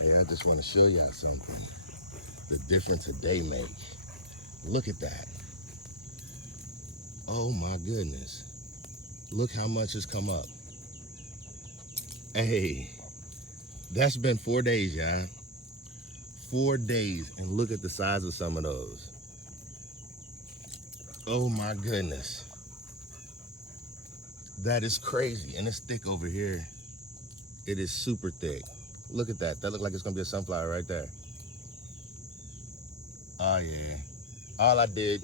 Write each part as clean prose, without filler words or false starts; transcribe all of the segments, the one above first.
Hey, I just want to show y'all something. The difference a day make. Look at that. Oh my goodness. Look how much has come up. Hey, that's been 4 days, y'all. 4 days, and look at the size of some of those. Oh my goodness. That is crazy, and it's thick over here. It is super thick. Look at that. That looks like it's gonna be a sunflower right there. Oh yeah. All I did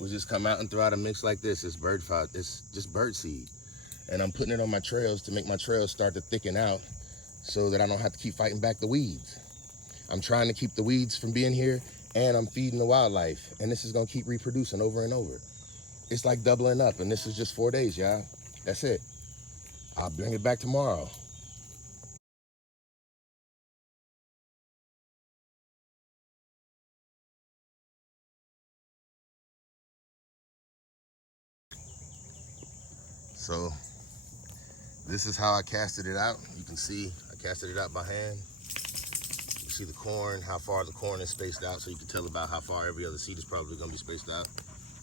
was just come out and throw out a mix like this. It's just bird seed. And I'm putting it on my trails to make my trails start to thicken out so that I don't have to keep fighting back the weeds. I'm trying to keep the weeds from being here, and I'm feeding the wildlife. And this is gonna keep reproducing over and over. It's like doubling up, and this is just 4 days, y'all. That's it. I'll bring it back tomorrow. So this is how I casted it out. You can see I casted it out by hand. You see the corn, how far the corn is spaced out, so you can tell about how far every other seed is probably gonna be spaced out.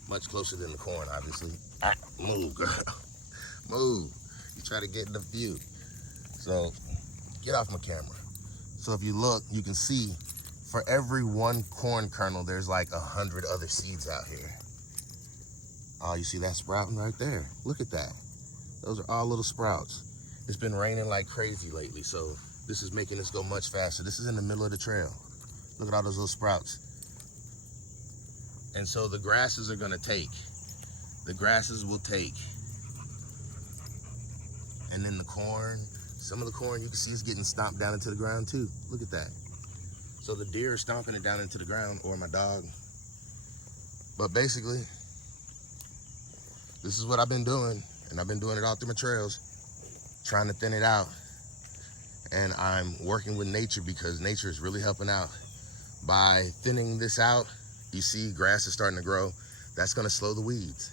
Much closer than the corn, obviously. Move, girl. Move. You try to get in the view. So get off my camera. So if you look, you can see for every one corn kernel, there's like 100 other seeds out here. Oh, you see that sprouting right there? Look at that. Those are all little sprouts. It's been raining like crazy lately, so this is making this go much faster. This is in the middle of the trail. Look at all those little sprouts. And so the grasses are gonna take. The grasses will take. And then the corn, some of the corn you can see is getting stomped down into the ground too. Look at that. So the deer are stomping it down into the ground, or my dog. But basically, this is what I've been doing, and I've been doing it all through my trails, trying to thin it out. And I'm working with nature because nature is really helping out. By thinning this out, you see grass is starting to grow. That's gonna slow the weeds.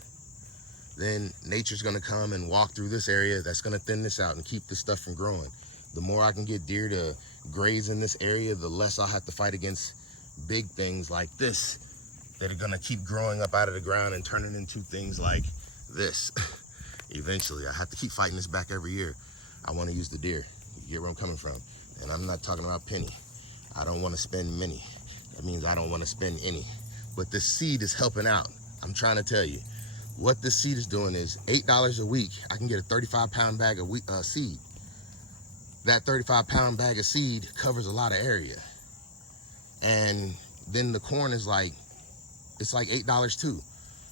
Then nature's gonna come and walk through this area. That's gonna thin this out and keep this stuff from growing. The more I can get deer to graze in this area, the less I'll have to fight against big things like this that are gonna keep growing up out of the ground and turning into things like this. Eventually, I have to keep fighting this back every year. I wanna use the deer. You get where I'm coming from? And I'm not talking about penny. I don't wanna spend many. That means I don't wanna spend any. But this seed is helping out. I'm trying to tell you. What this seed is doing is $8 a week. I can get a 35-pound bag of seed. That 35-pound bag of seed covers a lot of area. And then the corn is like, it's like $8 too.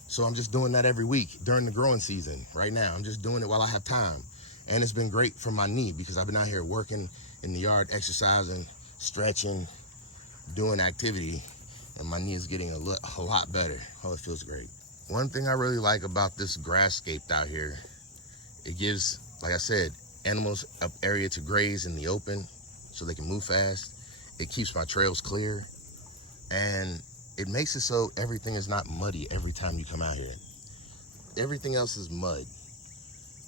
So I'm just doing that every week during the growing season right now. I'm just doing it while I have time. And it's been great for my knee because I've been out here working in the yard, exercising, stretching, doing activity, and my knee is getting a lot better. Oh, it feels great. One thing I really like about this grass-scaped out here, it gives, like I said, animals an area to graze in the open so they can move fast. It keeps my trails clear, and it makes it so everything is not muddy every time you come out here. Everything else is mud.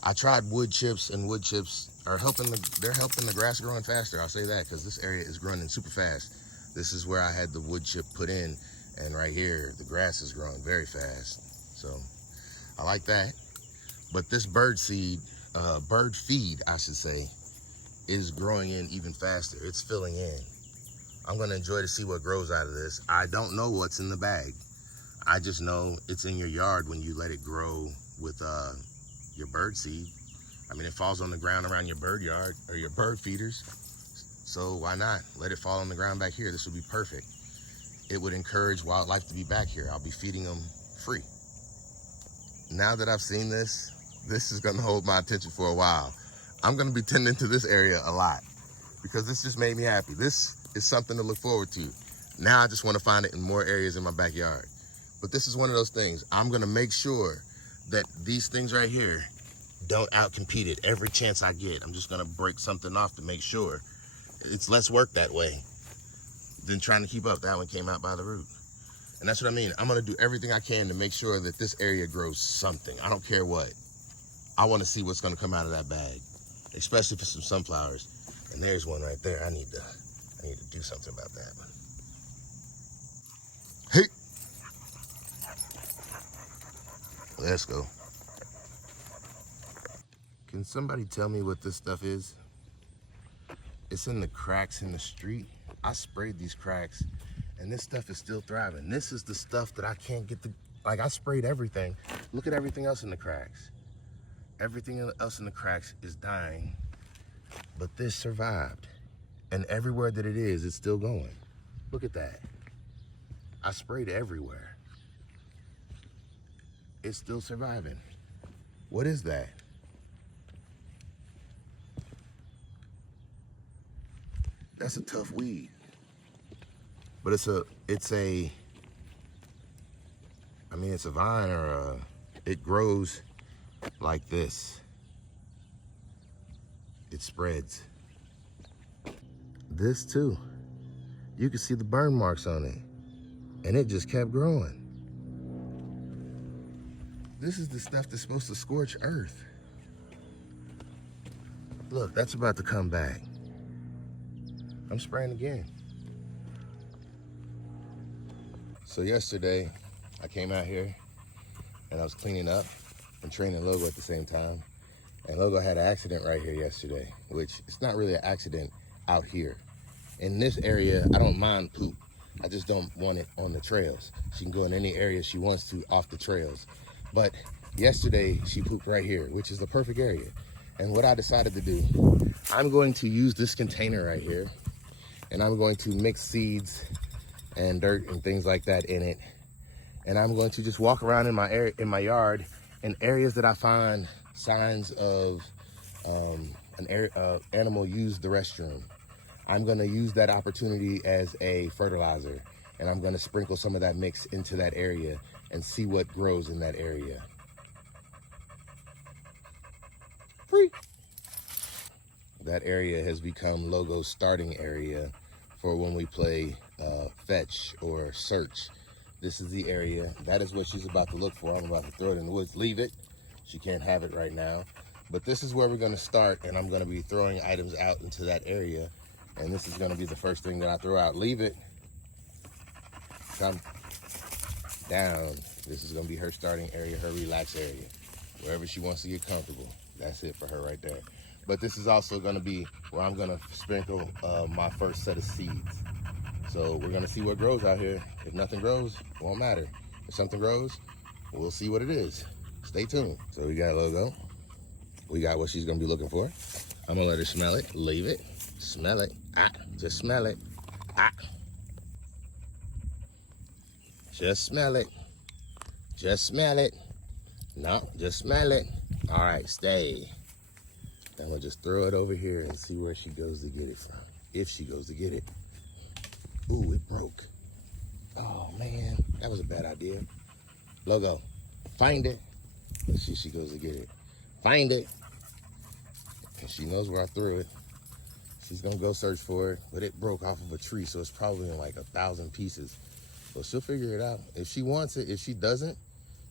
I tried wood chips, and wood chips are helping the grass growing faster. I'll say that because this area is growing super fast. This is where I had the wood chip put in, and right here, the grass is growing very fast. So I like that. But this bird seed, bird feed, I should say, is growing in even faster. It's filling in. I'm gonna enjoy to see what grows out of this. I don't know what's in the bag. I just know it's in your yard when you let it grow with your bird seed. I mean, it falls on the ground around your bird yard or your bird feeders. So why not let it fall on the ground back here? This would be perfect. It would encourage wildlife to be back here. I'll be feeding them free. Now that I've seen this, this is gonna hold my attention for a while. I'm gonna be tending to this area a lot because this just made me happy. This is something to look forward to. Now I just wanna find it in more areas in my backyard. But this is one of those things. I'm gonna make sure that these things right here don't outcompete it every chance I get. I'm just gonna break something off to make sure. It's less work that way than trying to keep up. That one came out by the root. And that's what I mean. I'm gonna do everything I can to make sure that this area grows something. I don't care what. I wanna see what's gonna come out of that bag, especially for some sunflowers. And there's one right there. I need to I need to do something about that. Hey, let's go. Can somebody tell me what this stuff is? It's in the cracks in the street. I sprayed these cracks and this stuff is still thriving. This is the stuff that I can't get like I sprayed everything. Look at everything else in the cracks. Everything else in the cracks is dying, but this survived. And everywhere that it is, it's still going. Look at that. I sprayed everywhere. It's still surviving. What is that? That's a tough weed. But it's a vine or it grows like this. It spreads. This too. You can see the burn marks on it. And it just kept growing. This is the stuff that's supposed to scorch earth. Look, that's about to come back. I'm spraying again. So yesterday, I came out here and I was cleaning up and training Logo at the same time. And Logo had an accident right here yesterday, which it's not really an accident out here. In this area, I don't mind poop. I just don't want it on the trails. She can go in any area she wants to off the trails. But yesterday, she pooped right here, which is the perfect area. And what I decided to do, I'm going to use this container right here, and I'm going to mix seeds and dirt and things like that in it. And I'm going to just walk around in my yard in areas that I find signs of an animal used the restroom. I'm going to use that opportunity as a fertilizer, and I'm going to sprinkle some of that mix into that area and see what grows in that area. Free. That area has become Logo's starting area for when we play fetch or search. This is the area. That is what she's about to look for. I'm about to throw it in the woods. Leave it. She can't have it right now. But this is where we're going to start, and I'm going to be throwing items out into that area. And this is going to be the first thing that I throw out. Leave it. Come down. This is going to be her starting area, her relax area. Wherever she wants to get comfortable. That's it for her right there. But this is also going to be where I'm going to sprinkle my first set of seeds. So we're going to see what grows out here. If nothing grows, it won't matter. If something grows, we'll see what it is. Stay tuned. So we got Logo. We got what she's going to be looking for. I'm going to let her smell it. Leave it. Smell it. Ah, just smell it. Ah. Just smell it. Just smell it. No, just smell it. All right, stay. I'm gonna just throw it over here and see where she goes to get it from. If she goes to get it. Ooh, it broke. Oh man, that was a bad idea. Logo, find it. Let's see if she goes to get it. Find it. And she knows where I threw it. She's gonna go search for it, but it broke off of a tree, so it's probably in like 1,000 pieces. So she'll figure it out. If she wants it, if she doesn't,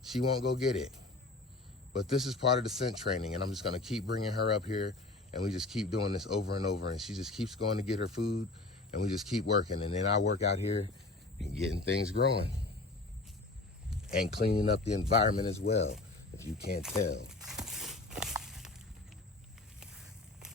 she won't go get it. But this is part of the scent training, and I'm just gonna keep bringing her up here, and we just keep doing this over and over, and she just keeps going to get her food, and we just keep working, and then I work out here and getting things growing and cleaning up the environment as well, if you can't tell.